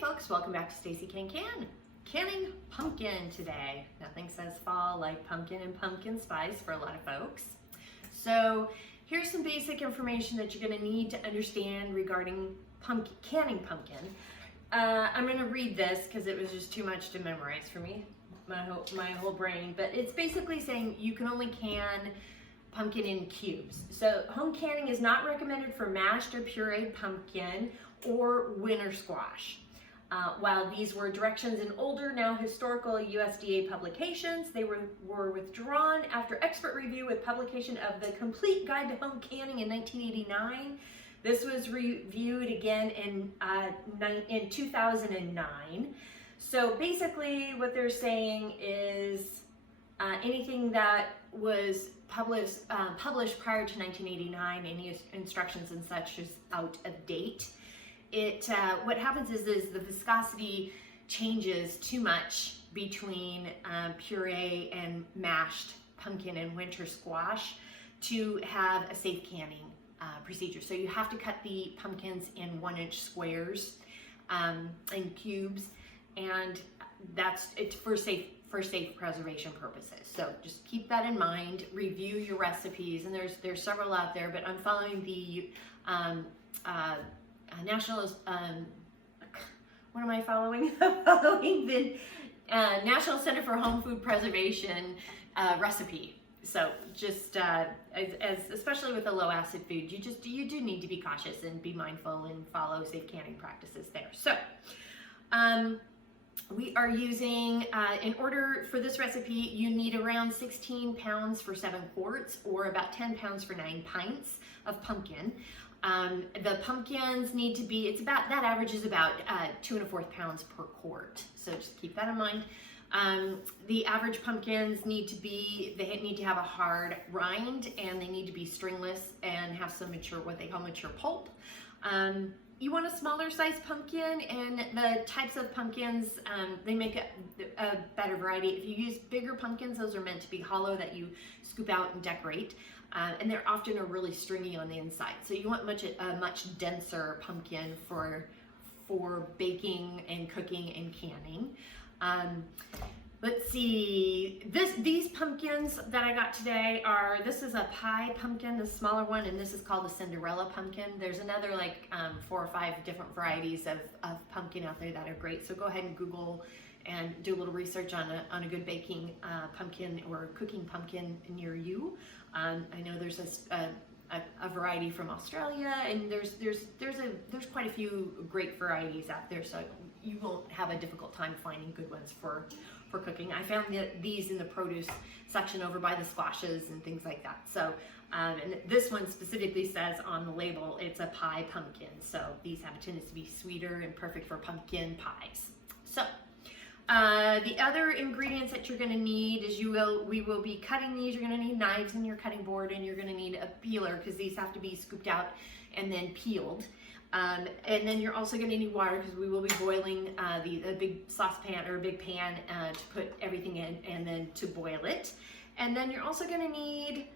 folks, welcome back to Stacey Canning pumpkin today. Nothing says fall like pumpkin and pumpkin spice for a lot of folks. So here's some basic information that you're going to need to understand regarding canning pumpkin. I'm going to read this because it was just too much to memorize for me, my whole brain, but it's basically saying you can only can pumpkin in cubes. So home canning is not recommended for mashed or pureed pumpkin or winter squash. While these were directions in older, now historical USDA publications, they were withdrawn after expert review with publication of the Complete Guide to Home Canning in 1989. This was reviewed again in 2009. So basically what they're saying is anything that was published prior to 1989, any instructions and such is out of date. What happens is the viscosity changes too much between puree and mashed pumpkin and winter squash to have a safe canning procedure. So you have to cut the pumpkins in 1-inch squares in cubes, and it's for safe preservation purposes. So just keep that in mind. Review your recipes, and there's several out there, but I'm following the what am I following? Following the National Center for Home Food Preservation recipe. So just especially with the low acid food, you do need to be cautious and be mindful and follow safe canning practices there. So we are using, in order for this recipe, you need around 16 pounds for 7 quarts or about 10 pounds for 9 pints of pumpkin. The pumpkins need to be, that average is about 2 1/4 pounds per quart. So just keep that in mind. The average pumpkins need to have a hard rind, and they need to be stringless and have some what they call mature pulp. You want a smaller size pumpkin, and the types of pumpkins, they make a better variety. If you use bigger pumpkins, those are meant to be hollow that you scoop out and decorate. And they're often really stringy on the inside. So you want a much denser pumpkin for baking and cooking and canning. Let's see, these pumpkins that I got today this is a pie pumpkin, the smaller one, and this is called the Cinderella pumpkin. There's another 4 or 5 different varieties of pumpkin out there that are great. So go ahead and Google and do a little research on a good baking pumpkin or cooking pumpkin near you. I know there's a variety from Australia, and there's quite a few great varieties out there, so you won't have a difficult time finding good ones for cooking. I found these in the produce section over by the squashes and things like that. So, and this one specifically says on the label it's a pie pumpkin. So these have a tendency to be sweeter and perfect for pumpkin pies. So the other ingredients that you're going to need is we will be cutting these. You're going to need knives in your cutting board, and you're going to need a peeler because these have to be scooped out and then peeled. And then you're also going to need water because we will be boiling a big saucepan or a big pan to put everything in and then to boil it. And then you're also going to need,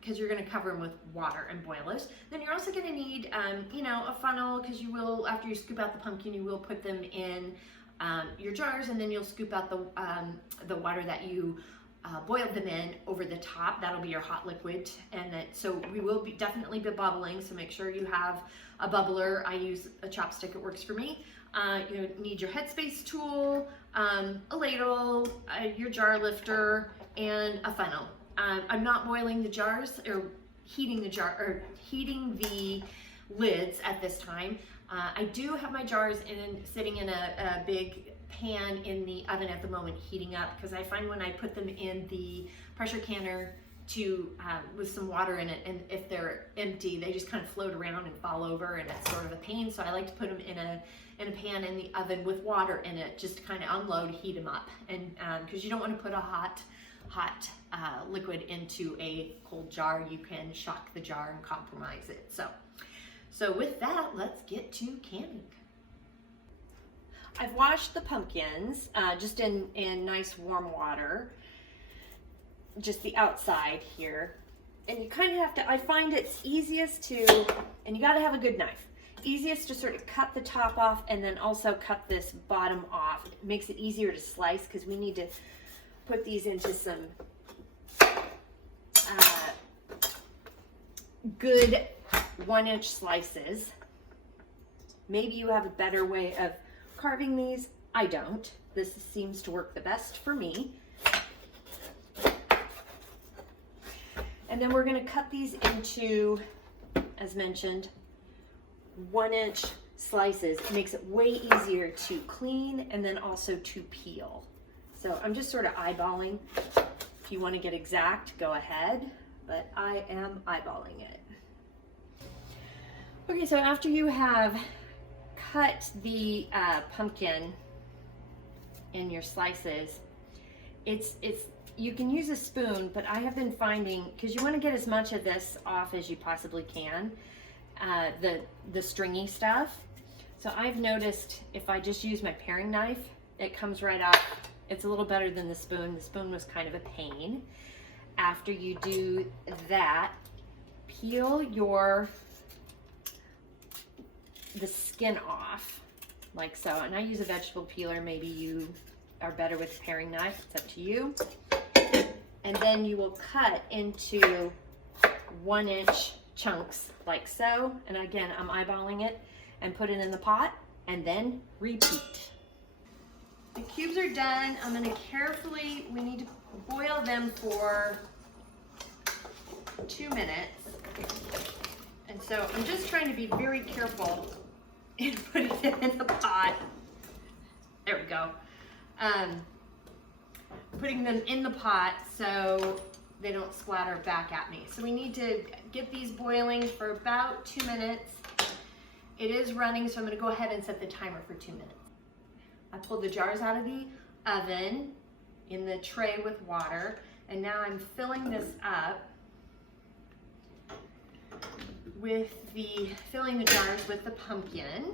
because you're going to cover them with water and boil it. Then you're also going to need, a funnel, because you will, after you scoop out the pumpkin, you will put them in your jars, and then you'll scoop out the water that you boiled them in over the top. That'll be your hot liquid, and so we will definitely be bubbling. So make sure you have a bubbler. I use a chopstick; it works for me. You need your headspace tool, a ladle, your jar lifter, and a funnel. I'm not boiling the jars or heating the lids at this time. I do have my jars sitting in a big pan in the oven at the moment, heating up, because I find when I put them in the pressure canner with some water in it, and if they're empty, they just kind of float around and fall over, and it's sort of a pain. So I like to put them in a pan in the oven with water in it, just to kind of unload, heat them up, and because you don't want to put a hot liquid into a cold jar. You can shock the jar and compromise it. So with that, let's get to canning. I've washed the pumpkins just in nice warm water, just the outside here. And you kind of have to, I find it's easiest to, and you got to have a good knife. Easiest to sort of cut the top off and then also cut this bottom off. It makes it easier to slice because we need to put these into some good 1-inch slices. Maybe you have a better way of carving these. I don't. This seems to work the best for me. And then we're going to cut these into, as mentioned, 1-inch slices. It makes it way easier to clean and then also to peel. So I'm just sort of eyeballing. If you want to get exact, go ahead, but I am eyeballing it. Okay, so after you have cut the pumpkin in your slices, you can use a spoon, but I have been finding, because you want to get as much of this off as you possibly can, the stringy stuff. So I've noticed if I just use my paring knife, it comes right off. It's a little better than the spoon. The spoon was kind of a pain. After you do that, peel the skin off, like so. And I use a vegetable peeler. Maybe you are better with a paring knife. It's up to you. And then you will cut into 1-inch chunks like so. And again, I'm eyeballing it and put it in the pot and then repeat. The cubes are done. I'm going to carefully, we need to boil them for 2 minutes. And so I'm just trying to be very careful in putting them in the pot. There we go. Putting them in the pot so they don't splatter back at me. So we need to get these boiling for about 2 minutes. It is running, so I'm going to go ahead and set the timer for 2 minutes. I pulled the jars out of the oven in the tray with water, and now I'm filling this up with filling the jars with the pumpkin.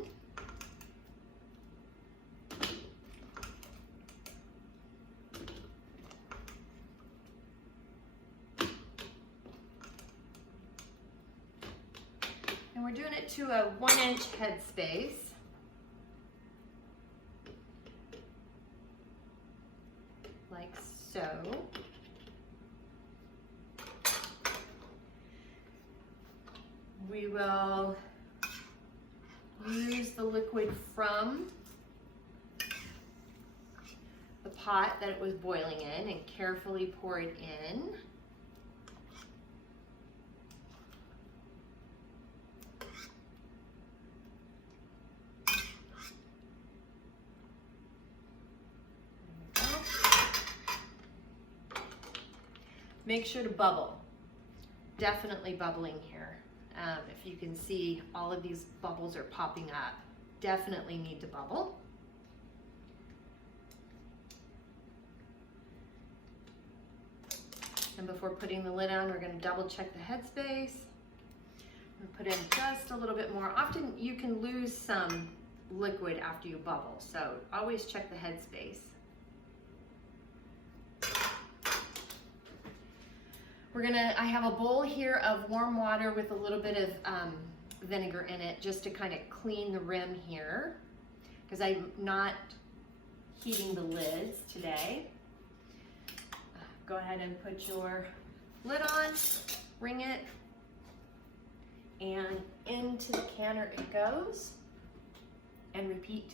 And we're doing it to a 1-inch headspace. Like so. We will use the liquid from the pot that it was boiling in and carefully pour it in. Make sure to bubble. Definitely bubbling here. If you can see, all of these bubbles are popping up. Definitely need to bubble. And before putting the lid on, we're going to double check the headspace. We'll put in just a little bit more. Often you can lose some liquid after you bubble, so always check the headspace. I have a bowl here of warm water with a little bit of vinegar in it just to kind of clean the rim here, because I'm not heating the lids today. Go ahead and put your lid on, ring it, and into the canner it goes, and repeat.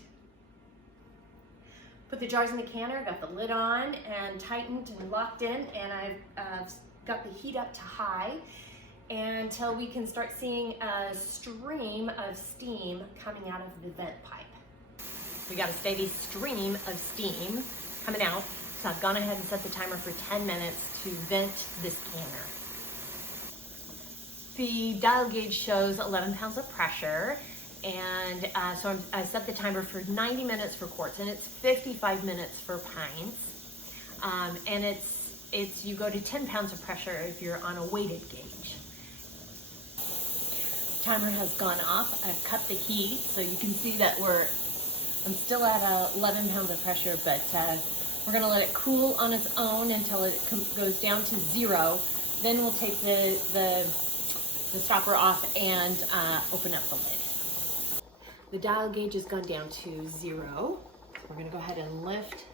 Put the jars in the canner, got the lid on and tightened and locked in, and I've got the heat up to high until we can start seeing a stream of steam coming out of the vent pipe. We got a steady stream of steam coming out, so I've gone ahead and set the timer for 10 minutes to vent this canner. The dial gauge shows 11 pounds of pressure, and so I set the timer for 90 minutes for quarts, and it's 55 minutes for pints, and you go to 10 pounds of pressure if you're on a weighted gauge. The timer has gone off. I've cut the heat, so you can see that I'm still at 11 pounds of pressure, but we're gonna let it cool on its own until it goes down to 0. Then we'll take the stopper off and open up the lid. The dial gauge has gone down to 0. So we're gonna go ahead and lift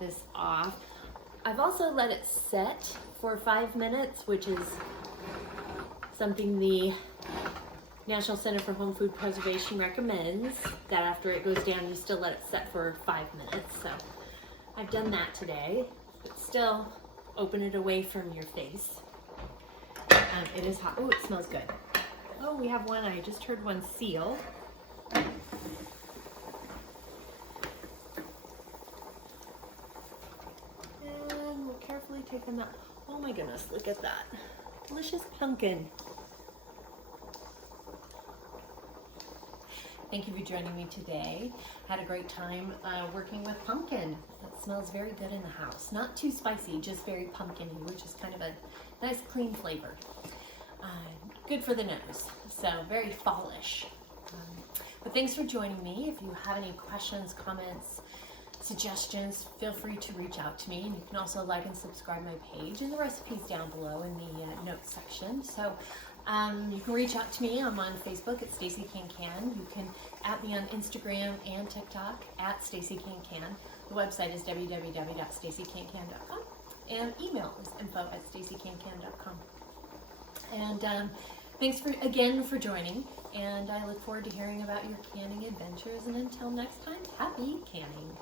this off. I've also let it set for 5 minutes, which is something the National Center for Home Food Preservation recommends, that after it goes down, you still let it set for 5 minutes. So I've done that today, but still open it away from your face. It is hot. Oh, it smells good. Oh, we have one. I just heard one seal. And we'll carefully take them out. Oh my goodness, look at that. Delicious pumpkin. Thank you for joining me today. Had a great time working with pumpkin. It smells very good in the house. Not too spicy, just very pumpkin-y, which is kind of a nice clean flavor. Good for the nose, so very fallish. But thanks for joining me. If you have any questions, comments, suggestions, feel free to reach out to me. And you can also like and subscribe my page, and the recipe's down below in the notes section. So you can reach out to me. I'm on Facebook at Stacey Can Can. You can at me on Instagram and TikTok at Stacey Can Can. The website is www.staceycancan.com, and email is info@staceycancan.com. And thanks again for joining, and I look forward to hearing about your canning adventures. And until next time, happy canning.